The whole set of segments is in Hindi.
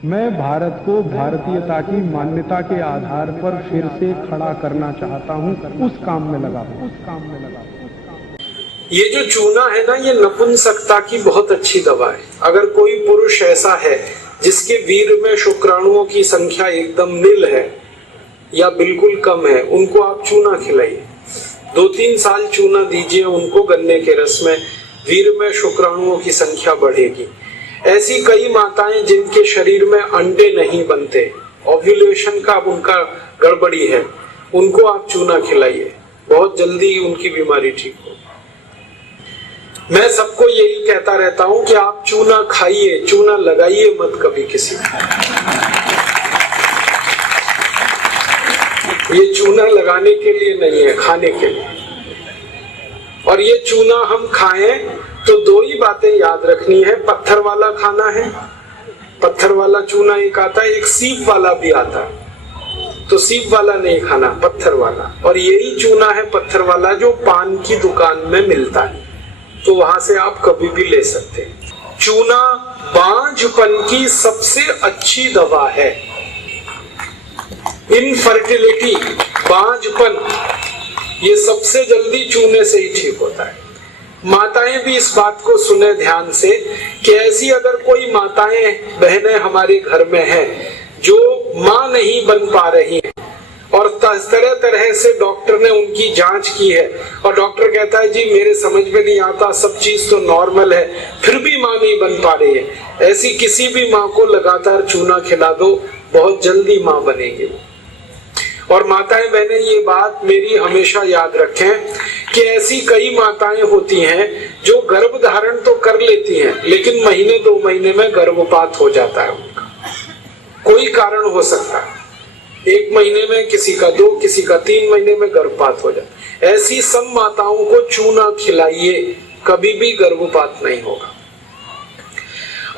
मैं भारत को भारतीयता की मान्यता के आधार पर फिर से खड़ा करना चाहता हूं, उस काम में लगा हूं। ये जो चूना है ना, ये नपुंसकता की बहुत अच्छी दवा है। अगर कोई पुरुष ऐसा है जिसके वीर्य में शुक्राणुओं की संख्या एकदम नील है या बिल्कुल कम है, उनको आप चूना खिलाइए। 2-3 साल चूना दीजिए उनको गन्ने के रस में, वीर्य में शुक्राणुओं की संख्या बढ़ेगी। ऐसी कई माताएं जिनके शरीर में अंडे नहीं बनते, ओव्यूलेशन का उनका गड़बड़ी है, उनको आप चूना खिलाइए, बहुत जल्दी उनकी बीमारी ठीक हो। मैं सबको यही कहता रहता हूं कि आप चूना खाइए, चूना लगाइए मत कभी किसी को। ये चूना लगाने के लिए नहीं है, खाने के लिए। और ये चूना हम खाएं तो 2 ही बातें याद रखनी है। पत्थर वाला खाना है, पत्थर वाला चूना एक आता है, एक सीप वाला भी आता है। तो सीप वाला नहीं खाना, पत्थर वाला। और यही चूना है पत्थर वाला जो पान की दुकान में मिलता है, तो वहां से आप कभी भी ले सकते हैं। चूना बांझपन की सबसे अच्छी दवा है। इनफर्टिलिटी, बांझपन, ये सबसे जल्दी चूने से ही ठीक होता है। माताएं भी इस बात को सुने ध्यान से कि ऐसी अगर कोई माताएं बहनें हमारे घर में हैं जो मां नहीं बन पा रही हैं और तरह तरह से डॉक्टर ने उनकी जांच की है और डॉक्टर कहता है जी मेरे समझ में नहीं आता, सब चीज तो नॉर्मल है, फिर भी मां नहीं बन पा रही है, ऐसी किसी भी मां को लगातार चूना खिला दो, बहुत जल्दी मां बनेगी। और माताएं बहनें ये बात मेरी हमेशा याद रखें कि ऐसी कई माताएं होती हैं जो गर्भ धारण तो कर लेती हैं लेकिन महीने 2 महीने में गर्भपात हो जाता है उनका। कोई कारण हो सकता है, 1 महीने में, किसी का 2, किसी का 3 महीने में गर्भपात हो जाता है। ऐसी सब माताओं को चूना खिलाइए, कभी भी गर्भपात नहीं होगा।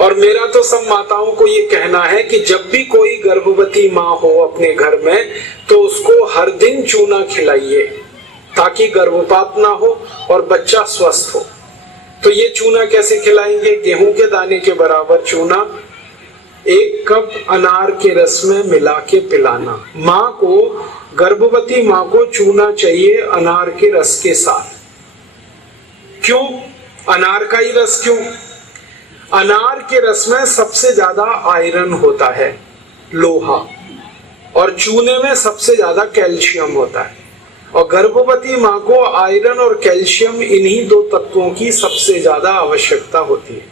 और मेरा तो सब माताओं को ये कहना है कि जब भी कोई गर्भवती माँ हो अपने घर में तो उसको हर दिन चूना खिलाइए ताकि गर्भपात ना हो और बच्चा स्वस्थ हो। तो ये चूना कैसे खिलाएंगे? गेहूं के दाने के बराबर चूना 1 कप अनार के रस में मिला के पिलाना। माँ को, गर्भवती माँ को चूना चाहिए अनार के रस के साथ। क्यों अनार का ही रस? क्यों? अनार के रस में सबसे ज्यादा आयरन होता है, लोहा, और चूने में सबसे ज्यादा कैल्शियम होता है। और गर्भवती माँ को आयरन और कैल्शियम, इन्हीं 2 तत्वों की सबसे ज्यादा आवश्यकता होती है।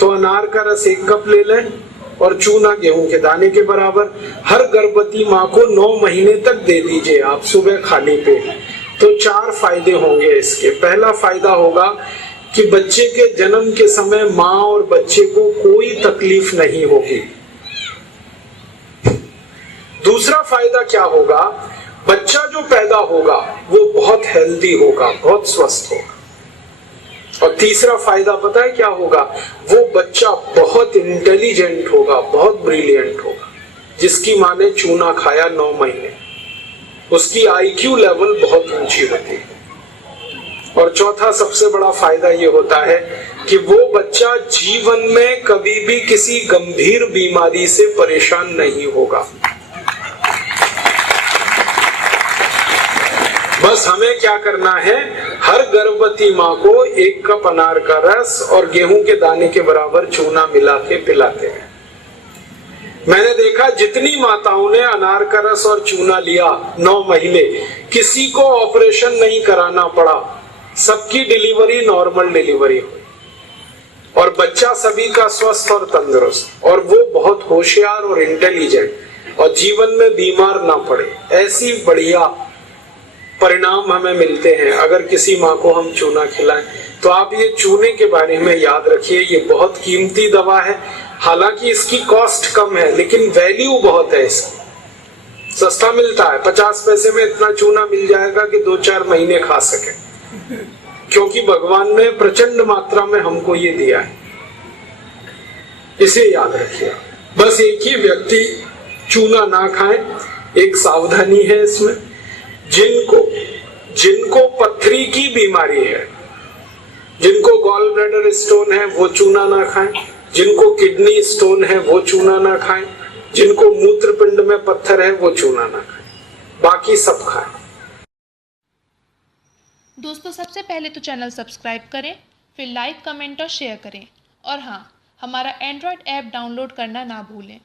तो अनार का रस 1 कप ले लें और चूना गेहूं के दाने के बराबर हर गर्भवती माँ को 9 महीने तक दे दीजिए आप सुबह खाली पेट। तो 4 फायदे होंगे इसके। पहला फायदा होगा कि बच्चे के जन्म के समय माँ और बच्चे को कोई तकलीफ नहीं होगी। दूसरा फायदा क्या होगा? बच्चा जो पैदा होगा वो बहुत हेल्दी होगा, बहुत स्वस्थ होगा। और तीसरा फायदा पता है क्या होगा? वो बच्चा बहुत इंटेलिजेंट होगा, बहुत ब्रिलियंट होगा। जिसकी माँ ने चूना खाया 9 महीने, उसकी IQ लेवल बहुत ऊंची होती है। और चौथा सबसे बड़ा फायदा ये होता है कि वो बच्चा जीवन में कभी भी किसी गंभीर बीमारी से परेशान नहीं होगा। बस हमें क्या करना है? हर गर्भवती माँ को 1 कप अनार का रस और गेहूं के दाने के बराबर चूना मिला के पिलाते हैं। मैंने देखा जितनी माताओं ने अनार का रस और चूना लिया 9 महीने, किसी को ऑपरेशन नहीं कराना पड़ा, सबकी डिलीवरी नॉर्मल डिलीवरी हुई और बच्चा सभी का स्वस्थ और तंदुरुस्त, और वो बहुत होशियार और इंटेलिजेंट और जीवन में बीमार ना पड़े। ऐसी बढ़िया परिणाम हमें मिलते हैं अगर किसी माँ को हम चूना खिलाएं। तो आप ये चूने के बारे में याद रखिए, ये बहुत कीमती दवा है। हालांकि इसकी कॉस्ट कम है लेकिन वैल्यू बहुत है इसकी। सस्ता मिलता है, 50 पैसे में इतना चूना मिल जाएगा कि 2-4 महीने खा सके, क्योंकि भगवान ने प्रचंड मात्रा में हमको ये दिया है। इसे याद रखिए। बस एक ही व्यक्ति चूना ना खाएं, एक सावधानी है इसमें। जिनको पथरी की बीमारी है, जिनको गॉल ब्लैडर स्टोन है, वो चूना ना खाएं। जिनको किडनी स्टोन है वो चूना ना खाएं, जिनको मूत्रपिंड में पत्थर है वो चूना ना खाएं, बाकी सब खाएं। दोस्तों, सबसे पहले तो चैनल सब्सक्राइब करें, फिर लाइक, कमेंट और शेयर करें। और हाँ, हमारा एंड्रॉयड ऐप डाउनलोड करना ना भूलें।